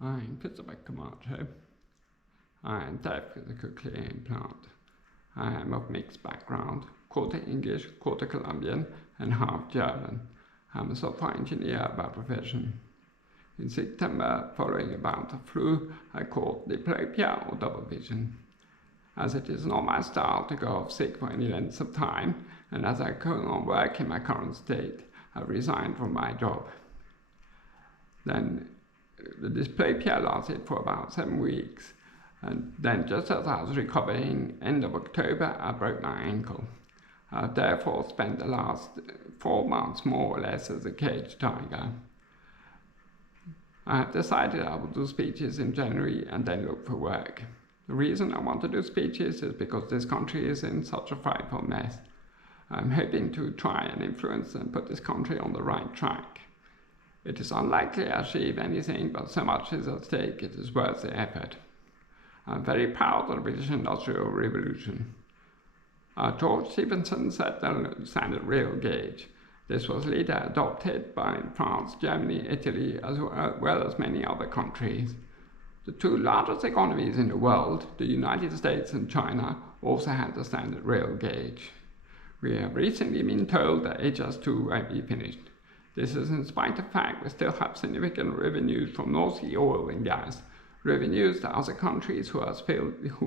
I'm Christopher Camacho. I am deaf with a cochlear implant. I am of mixed background, quarter English, quarter Colombian, and half German. I'm a software engineer by profession. In September, following a bout of flu, I caught diplopia or double vision. As it is not my style to go off sick for any length of time, and as I cannot work in my current state, I resigned from my job. Then the diplopia lasted for about 7 weeks, and then just as I was recovering, end of October, I broke my ankle. I therefore spent the last 4 months more or less as a caged tiger. I have decided I will do speeches in January and then look for work. The reason I want to do speeches is because this country is in such a frightful mess. I'm hoping to try and influence and put this country on the right track. It is unlikely I achieve anything, but so much is at stake it is worth the effort. I'm very proud of the British Industrial Revolution. George Stephenson set the standard real gauge. This was later adopted by France, Germany, Italy, as well as many other countries. The two largest economies in the world, the United States and China, also had the standard real gauge. We have recently been told that HS2 won't be finished. This is in spite of the fact we still have significant revenues from North Sea oil and gas, revenues that other countries who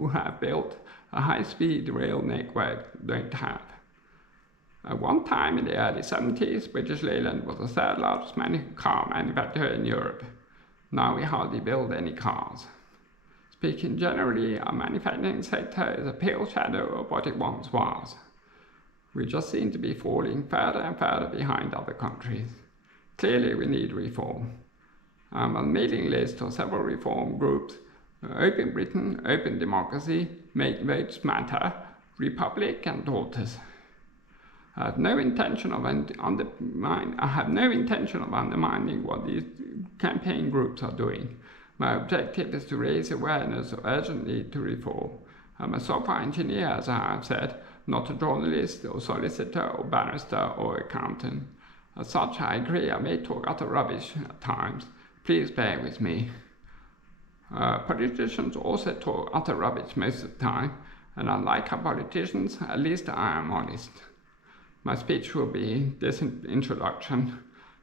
have built a high-speed rail network don't have. At one time in the early 70s, British Leyland was the third largest car manufacturer in Europe. Now we hardly build any cars. Speaking generally, our manufacturing sector is a pale shadow of what it once was. We just seem to be falling further and further behind other countries. Clearly we need reform. I'm on a mailing list of several reform groups: Open Britain, Open Democracy, Make Votes Matter, Republic and Daughters. I have no intention of undermining what these campaign groups are doing. My objective is to raise awareness of urgent need to reform. I'm a software engineer, as I have said, not a journalist or solicitor or barrister or accountant. As such, I agree I may talk utter rubbish at times. Please bear with me. Politicians also talk utter rubbish most of the time, and unlike our politicians, at least I am honest. My speech will be this introduction.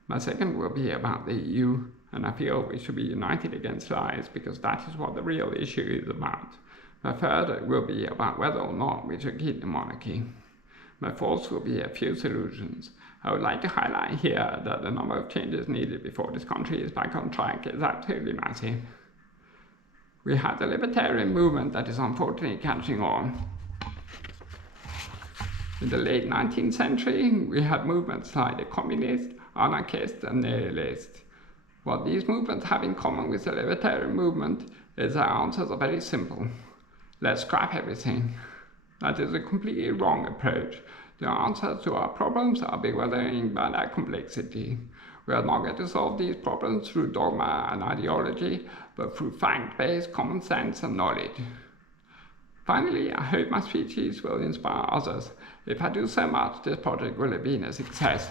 My second will be about the EU, and I feel we should be united against lies because that is what the real issue is about. My third will be about whether or not we should keep the monarchy. My fourth will be a few solutions. I would like to highlight here that the number of changes needed before this country is back on track is absolutely massive. We have the libertarian movement that is unfortunately catching on. In the late 19th century, we had movements like the communist, anarchist, and nihilist. What these movements have in common with the libertarian movement is their answers are very simple. Let's scrap everything. That is a completely wrong approach. The answers to our problems are bewildering by their complexity. We are not going to solve these problems through dogma and ideology, but through fact-based common sense and knowledge. Finally, I hope my speeches will inspire others. If I do so much, this project will have been a success.